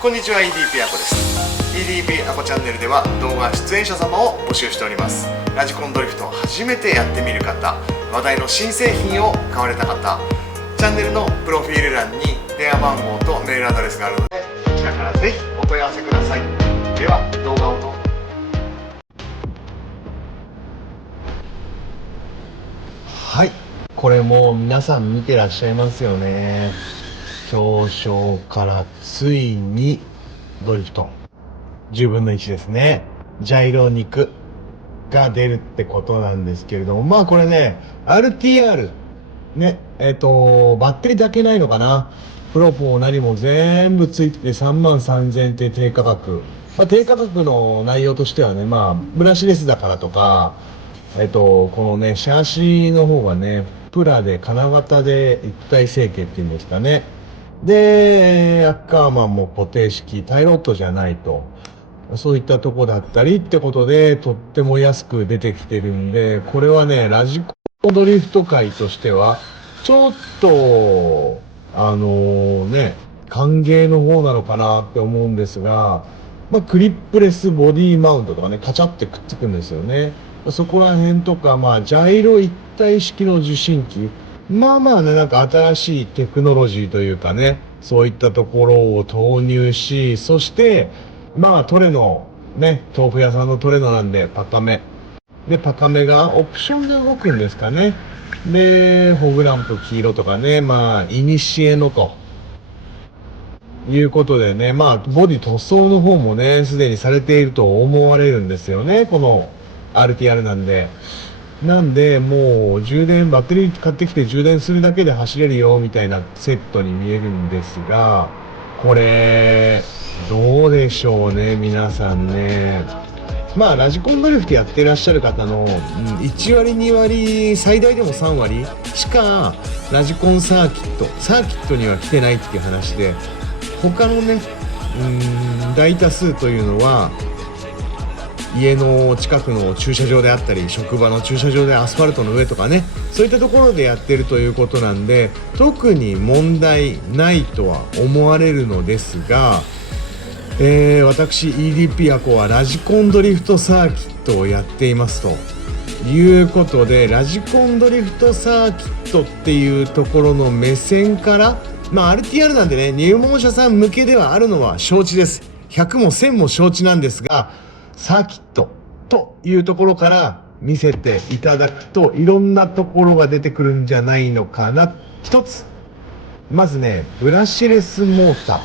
こんにちは、 EDP アコです。 EDP アコチャンネルでは動画出演者様を募集しております。ラジコンドリフトを初めてやってみる方、話題の新製品を買われた方、チャンネルのプロフィール欄に電話番号とメールアドレスがあるので、こちらからぜひお問い合わせください。では動画をどうぞ。はい、これもう皆さん見てらっしゃいますよね。表彰からついにドリフト10分の1ですね。ジャイロ肉が出るってことなんですけれども、まあこれね RTR ね、バッテリーだけないのかな。プロポー何も全部ついてて33,000円って低価格、低価格の内容としてはね、ブラシレスだからとか、このねシャーシの方がねプラで金型で一体成形っていうんですかね。でアッカーマンも固定式タイロットじゃないと、そういったとこだったりってことでとっても安く出てきてるんで、これはねラジコンドリフト界としてはちょっと歓迎の方なのかなって思うんですが、クリップレスボディマウントとかねカチャってくっつくんですよね。そこら辺とか、ジャイロ一体式の受信機、なんか新しいテクノロジーというかね、そういったところを投入し、そしてトレノね、豆腐屋さんのトレノなんでパカメで、パカメがオプションで動くんですかね。でホグランプ黄色とかね、イニシエのということでね、ボディ塗装の方もねすでにされていると思われるんですよね、この RTR なんでもう充電バッテリー買ってきて充電するだけで走れるよみたいなセットに見えるんですが、これどうでしょうね皆さんね。ラジコンドリフトやってらっしゃる方の1割2割最大でも3割しかラジコンサーキットには来てないっていう話で、他のね大多数というのは家の近くの駐車場であったり、職場の駐車場でアスファルトの上とかね、そういったところでやってるということなんで特に問題ないとは思われるのですが、私 EDP アコはラジコンドリフトサーキットをやっていますということで、ラジコンドリフトサーキットっていうところの目線から、RTR なんでね入門者さん向けではあるのは承知です。100も1000も承知なんですが、サーキットというところから見せていただくといろんなところが出てくるんじゃないのかな。一つ、まずねブラシレスモーター、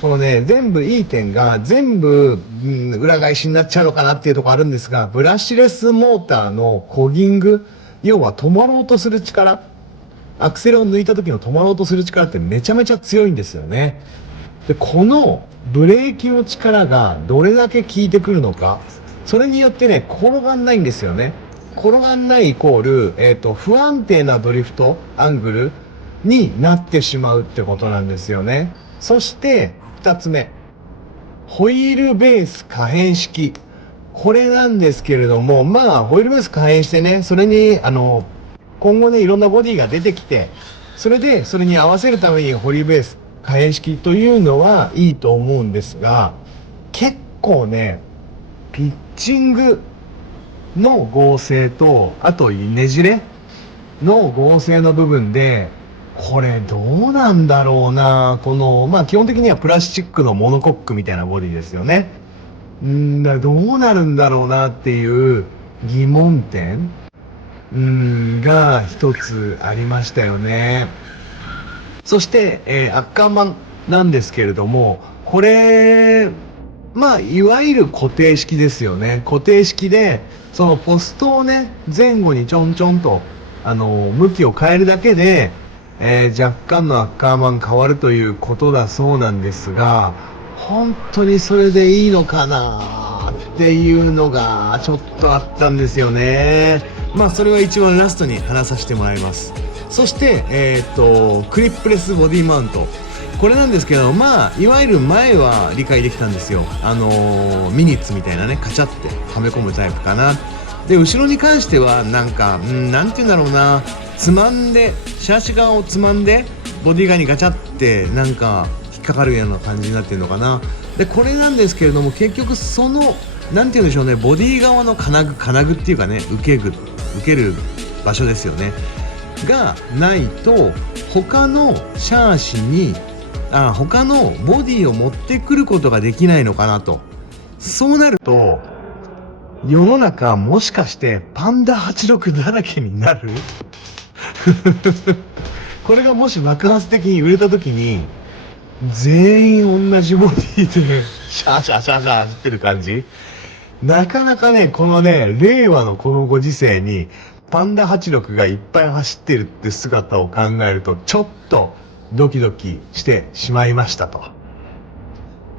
このね全部いい点が全部、裏返しになっちゃうのかなっていうところあるんですが、ブラシレスモーターのコギング、要は止まろうとする力、アクセルを抜いた時の止まろうとする力ってめちゃめちゃ強いんですよね。でこのブレーキの力がどれだけ効いてくるのか、それによってね転がんないんですよね。転がんないイコール、不安定なドリフトアングルになってしまうってことなんですよね。そして2つ目、ホイールベース可変式、これなんですけれども、ホイールベース可変してね、それに今後ねいろんなボディが出てきて、それに合わせるためにホイールベース可変式というのはいいと思うんですが、結構ねピッチングの合成とあとねじれの合成の部分でこれどうなんだろうな。この基本的にはプラスチックのモノコックみたいなボディですよね。どうなるんだろうなっていう疑問点が一つありましたよね。そして、アッカーマンなんですけれども、これいわゆる固定式ですよね。固定式でそのポストをね前後にちょんちょんと向きを変えるだけで、若干のアッカーマン変わるということだそうなんですが、本当にそれでいいのかなっていうのがちょっとあったんですよね。それは一番ラストに話させてもらいます。そして、クリップレスボディマウント、これなんですけど、いわゆる前は理解できたんですよ。ミニッツみたいなねカチャってはめ込むタイプかな。で後ろに関してはなんて言うんだろうな、つまんでシャーシ側をつまんでボディ側にガチャって引っかかるような感じになってるのかな。でこれなんですけれども、結局そのなんて言うんでしょうね、ボディ側の金具っていうかね、受ける場所ですよねがないと、他のシャーシに他のボディを持ってくることができないのかなと。そうなると世の中もしかしてパンダ86だらけになるこれがもし爆発的に売れた時に、全員同じボディでシャーシャーシャーシャー走ってる感じ、なかなかね、このね、令和のこのご時世にパンダ86がいっぱい走ってるって姿を考えると、ちょっとドキドキしてしまいましたと。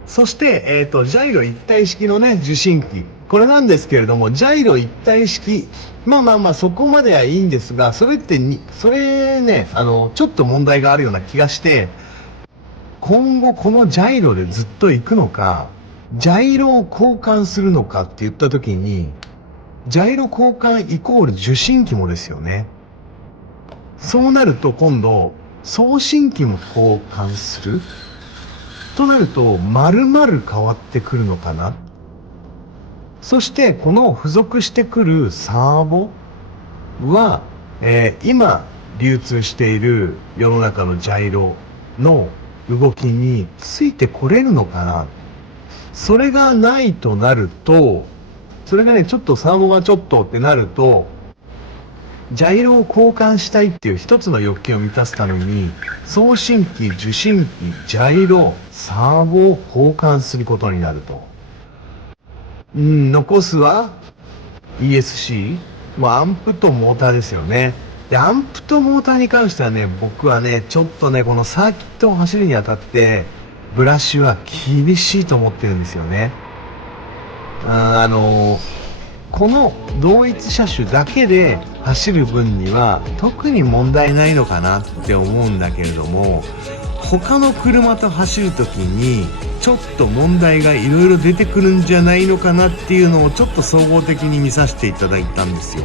そして、ジャイロ一体式のね、受信機。これなんですけれども、ジャイロ一体式。そこまではいいんですが、それね、ちょっと問題があるような気がして、今後このジャイロでずっと行くのか、ジャイロを交換するのかって言った時に、ジャイロ交換イコール受信機もですよね。そうなると今度、送信機も交換するとなると、丸々変わってくるのかな。そしてこの付属してくるサーボは、今流通している世の中のジャイロの動きについてこれるのかな。それがないとなると、それがね、ちょっとサーボがちょっとってなると、ジャイロを交換したいっていう一つの欲求を満たすために、送信機、受信機、ジャイロ、サーボを交換することになると。残すは ESC、アンプとモーターですよね。で、アンプとモーターに関してはね、僕はね、ちょっとね、このサーキットを走るにあたって、ブラシは厳しいと思ってるんですよね。この同一車種だけで走る分には特に問題ないのかなって思うんだけれども、他の車と走るときにちょっと問題がいろいろ出てくるんじゃないのかなっていうのをちょっと総合的に見させていただいたんですよ。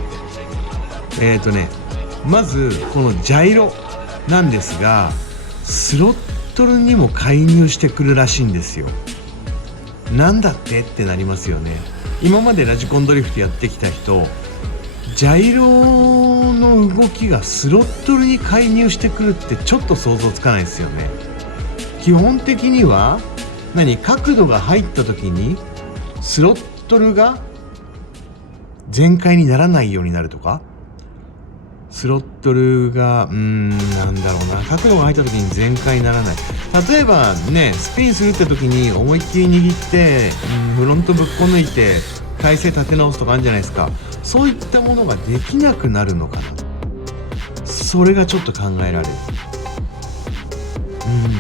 まずこのジャイロなんですが、スロットルにも介入してくるらしいんですよ。なんだってなりますよね。今までラジコンドリフトやってきた人、ジャイロの動きがスロットルに介入してくるってちょっと想像つかないですよね。基本的には角度が入った時にスロットルが全開にならないようになるとか、スロットルが角度が入った時に全開にならない。例えばね、スピンするって時に思いっきり握って、フロントぶっこ抜いて体勢立て直すとかあるんじゃないですか。そういったものができなくなるのかな。それがちょっと考えられる。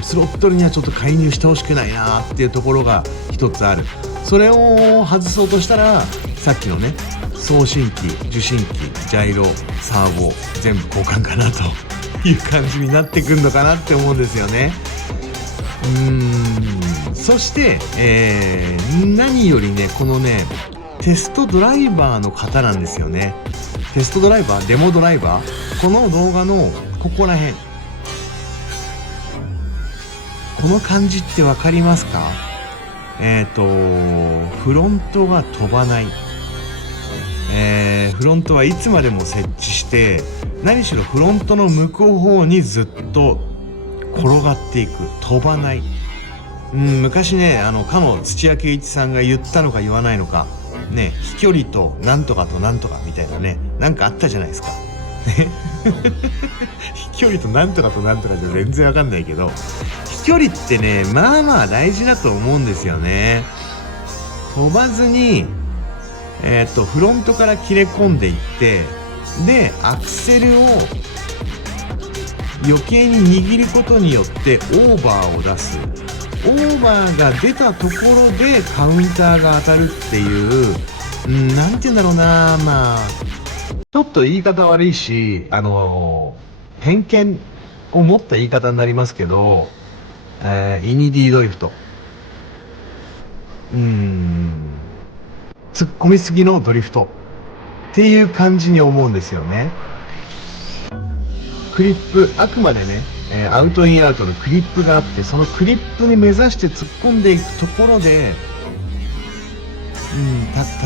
スロットルにはちょっと介入してほしくないなっていうところが一つある。それを外そうとしたら、さっきのね、送信機、受信機、ジャイロ、サーボ全部交換かなという感じになってくるのかなって思うんですよね。そして、何よりね、このね、テストドライバーの方なんですよね。テストドライバー、デモドライバー、この動画のここら辺、この感じってわかりますか？フロントが飛ばない。フロントはいつまでも設置して、何しろフロントの向こう方にずっと転がっていく。飛ばない。昔ね、かの土屋圭一さんが言ったのか言わないのかね、飛距離となんとかとなんとかみたいなね、なんかあったじゃないですか。飛距離となんとかとなんとかじゃ全然わかんないけど、飛距離ってね、大事だと思うんですよね。飛ばずにフロントから切れ込んでいって、でアクセルを余計に握ることによってオーバーを出す。オーバーが出たところでカウンターが当たるっていう、なんて言うんだろうな、ちょっと言い方悪いし、偏見を持った言い方になりますけど、イニディドリフト。突っ込みすぎのドリフトっていう感じに思うんですよね。クリップ、あくまでね、アウトインアウトのクリップがあって、そのクリップに目指して突っ込んでいくところで、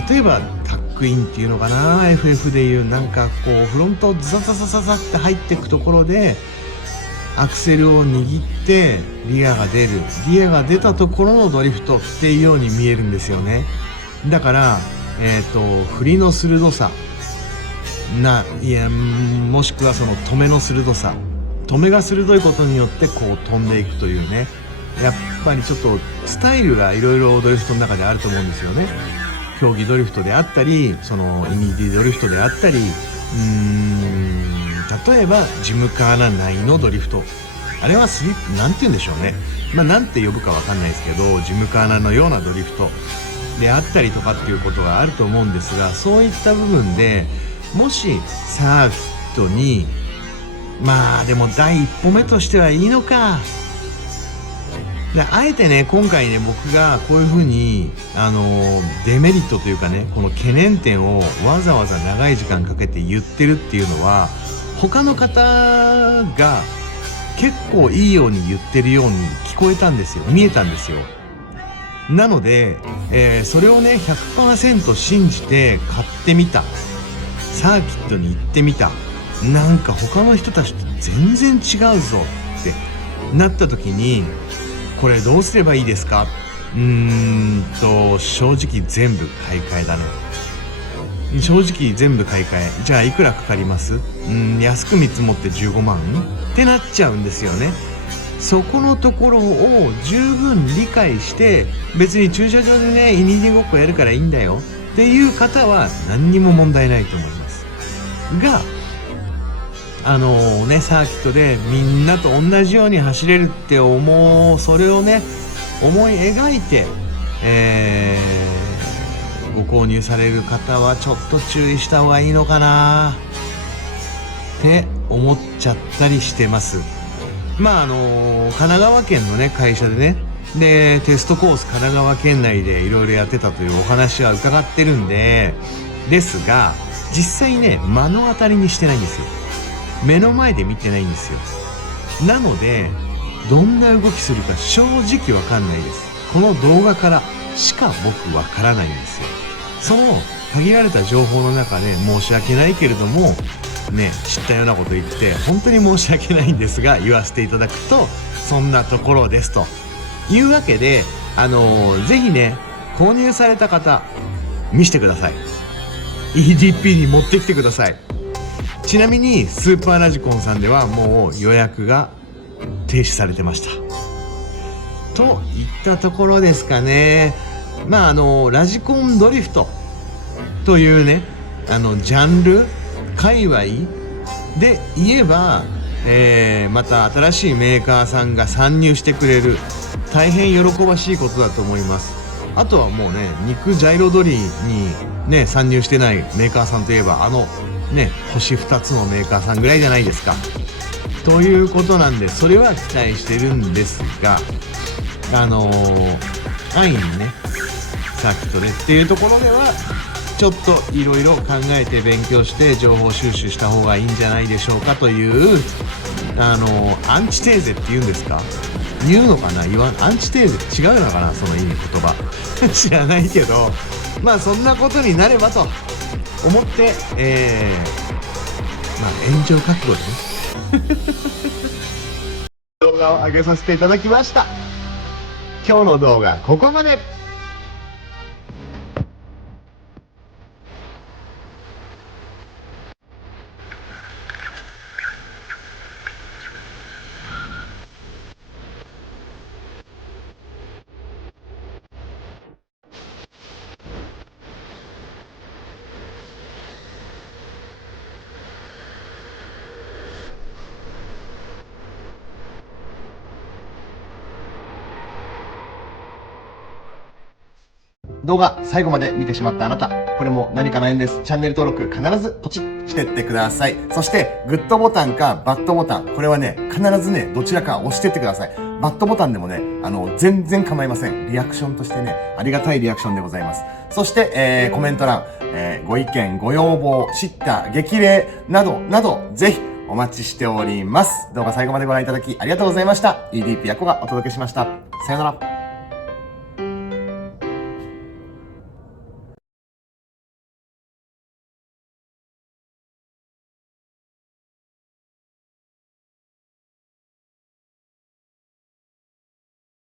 例えばタックインっていうのかな、 FF でいうなんかこうフロントザザザザザって入っていくところでアクセルを握ってリアが出る、リアが出たところのドリフトっていうように見えるんですよね。だから振りの鋭さもしくはその止めの鋭さ、止めが鋭いことによってこう飛んでいくというね、やっぱりちょっとスタイルがいろいろドリフトの中であると思うんですよね。競技ドリフトであったり、そのイニディドリフトであったり、例えばジムカーナ内のドリフト、あれはなんて言うんでしょうね、なんて呼ぶかわかんないですけど、ジムカーナのようなドリフトであったりとかっていうことがあると思うんですが、そういった部分でもしサーキットにでも第一歩目としてはいいのか。あえてね、今回ね、僕がこういう風にデメリットというかね、この懸念点をわざわざ長い時間かけて言ってるっていうのは、他の方が結構いいように言ってるように聞こえたんですよ、見えたんですよ。なので、それをね 100% 信じて買ってみた、サーキットに行ってみた、なんか他の人たちと全然違うぞってなった時に、これどうすればいいですか？正直全部買い替えだね。正直全部買い替え。じゃあいくらかかります？安く見積もって15万ってなっちゃうんですよね。そこのところを十分理解して、別に駐車場でねイニディごっこやるからいいんだよっていう方は何にも問題ないと思いますが、サーキットでみんなと同じように走れるってそれをね思い描いて、ご購入される方はちょっと注意した方がいいのかなって思っちゃったりしてます。神奈川県のね会社でね、テストコース神奈川県内でいろいろやってたというお話は伺ってるんですが、実際ね目の当たりにしてないんですよ。目の前で見てないんですよ。なのでどんな動きするか正直わかんないです。この動画からしか僕わからないんですよ。その限られた情報の中で申し訳ないけれどもね、知ったようなこと言って本当に申し訳ないんですが言わせていただくと、そんなところですというわけで、ぜひね購入された方見せてください。 EDP に持ってきてください。ちなみにスーパーラジコンさんではもう予約が停止されてましたといったところですかね。ラジコンドリフトというねジャンル界隈で言えば、また新しいメーカーさんが参入してくれる、大変喜ばしいことだと思います。あとはもうね肉ジャイロドリにね参入してないメーカーさんといえば星2つのメーカーさんぐらいじゃないですかということなんで、それは期待してるんですが、安易にねサーキットでっていうところではちょっといろいろ考えて勉強して情報収集した方がいいんじゃないでしょうかというアンチテーゼって言うんですか、言うのかな、アンチテーゼ違うのかな、その意味言葉知らないけど、そんなことになればと思って、炎上覚悟でね動画を上げさせていただきました。今日の動画ここまで。動画最後まで見てしまったあなた、これも何かの縁です。チャンネル登録必ずポチッしてってください。そしてグッドボタンかバッドボタン、これはね必ずねどちらか押してってください。バッドボタンでもね全然構いません。リアクションとしてねありがたいリアクションでございます。そして、コメント欄、ご意見ご要望、叱咤激励などなどぜひお待ちしております。動画最後までご覧いただきありがとうございました。ED ピアコがお届けしました。さよなら。